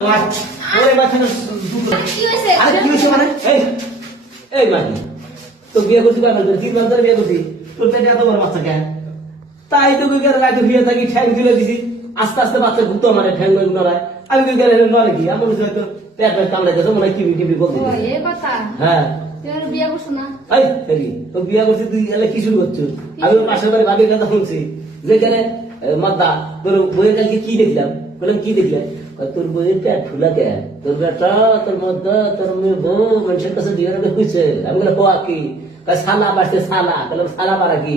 ওরে বাচ্চাটা আরে কি হয়েছে মানে এই মানি তো বিয়ে করছি কয় মাস ধরে 3 মাস ধরে বিয়ে করছি তোর পেটে এত বড় বাচ্চা কেন তাই তো কই করে রাতে বিয়ে থাকি ঠ্যাং তুলে দিছি আস্তে আস্তে বাচ্চা ঘুরতো মানে ঠ্যাং গুলো নড়ায় আমি কই করে নড়ে কি আমার হয়তো পেট পেট কামড়ে গেছে মনে কি টিভি বলতে ও এই কথা হ্যাঁ তুই বিয়ে করছ না এই ফেরি তো বিয়ে করছিস তুই এলে কি শুরু করছিস আমি পাশের বাড়ি ভাবির কথা শুনছি যেখানে মাদা তোর বইয়ের কালকে কি দেখলাম বললাম কি দেখলেন তোর বইয়ের পেট ফুলা কে তোর বেটা তোর মধ্যে তোর মেয়ে বউ মানুষের কাছে দিয়ে রাখে হয়েছে আমি বলে হওয়া কি সালা বাড়ছে সালা বললাম সালা পারা কি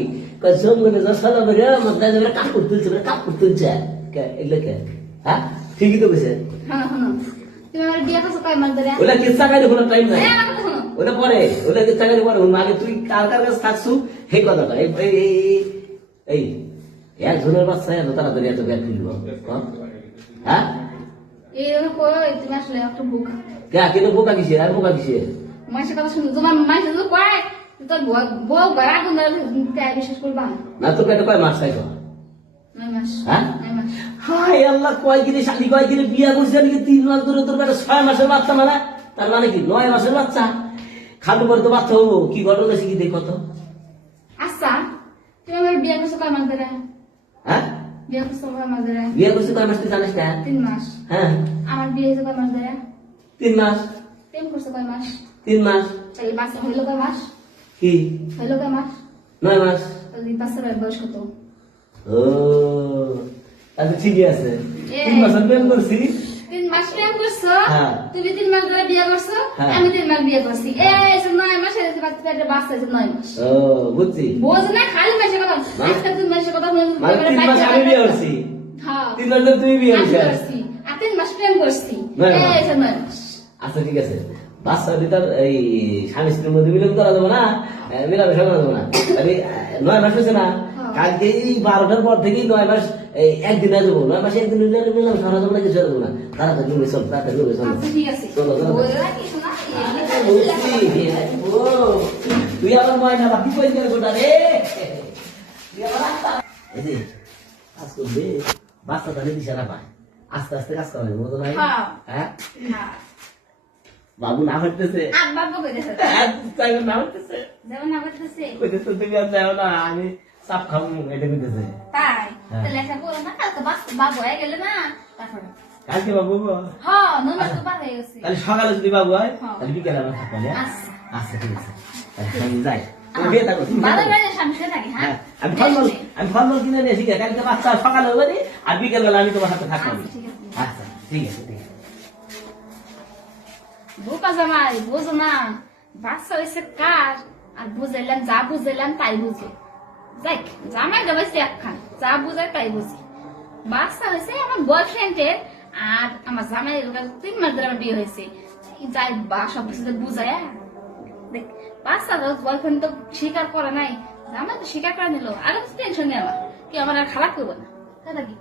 জঙ্গলে যা সালা বেড়ে মধ্যে কাপড় তুলছে কাপড় তুলছে এগুলো কে হ্যাঁ ঠিকই তো গেছে হ্যাঁ হ্যাঁ তুমি আমার বিয়ে করছ কয় মাস ধরে ওলা কিচ্ছা গাইলে কোনো টাইম নাই হ্যাঁ আমাকে শোনো ওটা পরে ওটা কিচ্ছা গাইলে পরে আগে তুই কার কার কাছে থাকছু সেই কথাটা এই একজনের বাচ্চা এত তাড়াতাড়ি এত ব্যাগ ফিরব হ্যাঁ এই কই তুমি আসলে একটা বোকা কে কিন্তু বোকা কিসে আর বোকা কিসে মাসের কথা শুনো তোমার মাসে তো কয় তোর বউ গড়া গুন বিশ্বাস করবা না তো পেটে কয় মাস খাইছো 9 মাস হ্যাঁ 9 মাস হাই আল্লাহ কয় দিনে শাদি কয় দিনে বিয়া করছে নাকি 3 মাস ধরে তোর পেটে 6 মাসের বাচ্চা মানে তার মানে কি 9 মাসের বাচ্চা খাদ্য পরে তো বাচ্চা হবো কি ঘটনা শিখি দেখো তো আচ্ছা তুমি আমার বিয়ে করছো কয় মাস ধরে হ্যাঁ বিয়ে করছো কয় মাস ধরে বিয়া করছে কয় মাস তুই জানিস না 3 মাস হ্যাঁ আমার বিয়ে হয়েছে কয় মাস ধরে 3 মাস প্রেম করছো কয় মাস 3 মাস তাহলে বাচ্চা হইলো কয় মাস কি হইলো কয় মাস 9 মাস তাহলে বাচ্চার বয়স কত ও আচ্ছা ঠিকই আছে এ। 3 মাস প্রেম করছি 3 মাস প্রেম করছো হ্যাঁ। তুমি 3 মাস ধরে বিয়ে করছো হ্যাঁ। আমি 3 মাস বিয়ে করছি এই যে 9 মাস হয়েছে বাচ্চাটা বাচ্চা হয়েছে 9 মাস ও বুঝছি বোঝ না খালি মাসের কথা আজকে তুমি মাসের কথা বলে মানে 3 মাস আমি বিয়ে করছি হ্যাঁ 3 মাস ধরে তুমি বিয়ে আমি করছিস করছি আর 3 মাস প্রেম করছি 9 মাস। এই যে 9 মাস আচ্ছা ঠিক আছে বাচ্চা দিতার এই স্বামী স্ত্রীর মধ্যে মিলন করা যাবে না মেলামেশা করা যাবে না আমি 9 মাস হয়েছে না কালকে এই 12টার পর থেকেই 9 মাস এই একদিনে যাবো 9 মাসে একদিন মেলামেশা করা যাবে না কিছু যাবে না তাড়াতাড়ি রুমে চল তাড়াতাড়ি রুমে চল আচ্ছা ঠিক আছে চলো, চলো। বইরা কি শোনা তুই আমার ময়না বাকি কই গেল গোটা রে তুই আমার এই যে কাজ করবে বাচ্চা তাহলে দিশারা পায় আস্তে আস্তে কাজ করে মতো নাই হ্যাঁ। হ্যাঁ হ্যাঁ বাবু না হইতেছে আর বাবা কইতেছে তাই না হইতেছে যেমন না করতেছে কইতেছে তুমি আর যাও না আমি সাপ খাবো এটা কইতেছে তাই হ্যাঁ। তাহলে একটা বলো না কালকে বাবু হয়ে গেলে না তারপরে কালকে বাবু হ্যাঁ 9 মাস তো পার হয়ে গেছে তাহলে সকালে যদি বাবু হয় হ্যাঁ। তাহলে বিকেলে আমার থাকবে হ্যাঁ? আচ্ছা। আচ্ছা ঠিক আছে তাহলে আমি যাই তুমি বিয়ে থাকো তুমি বাবা থাকো। বাইরে সামনে থাকি হ্যাঁ হ্যাঁ আমি ফলমূল কিনে নিয়ে শিখে কালকে বাচ্চা সকালে হবে নি, আর বিকেল বেলা আমি তোমার সাথে থাকবো আচ্ছা, ঠিক আছে। আচ্ছা ঠিক আছে ঠিক আছে বোকা জামাই বুঝো না বাচ্চা হয়েছে কার আর বুঝাইলাম যা বুঝাইলাম তাই বুঝে যাই জামাই দেবাইছে একখান যা বুঝাই তাই বুঝি বাচ্চা হয়েছে আমার বয়ফ্রেন্ডের আর আমার জামাই 3 মাস ধরে আমার বিয়ে হয়েছে যাই বা সব কিছু বুঝায় দেখ বাচ্চা বয়ফ্রেন্ড তো স্বীকার করে নাই জামাই তো স্বীকার করে নিল আগে টেনশন নেই আমার কি আমার আর খারাপ করবো না তাই নাকি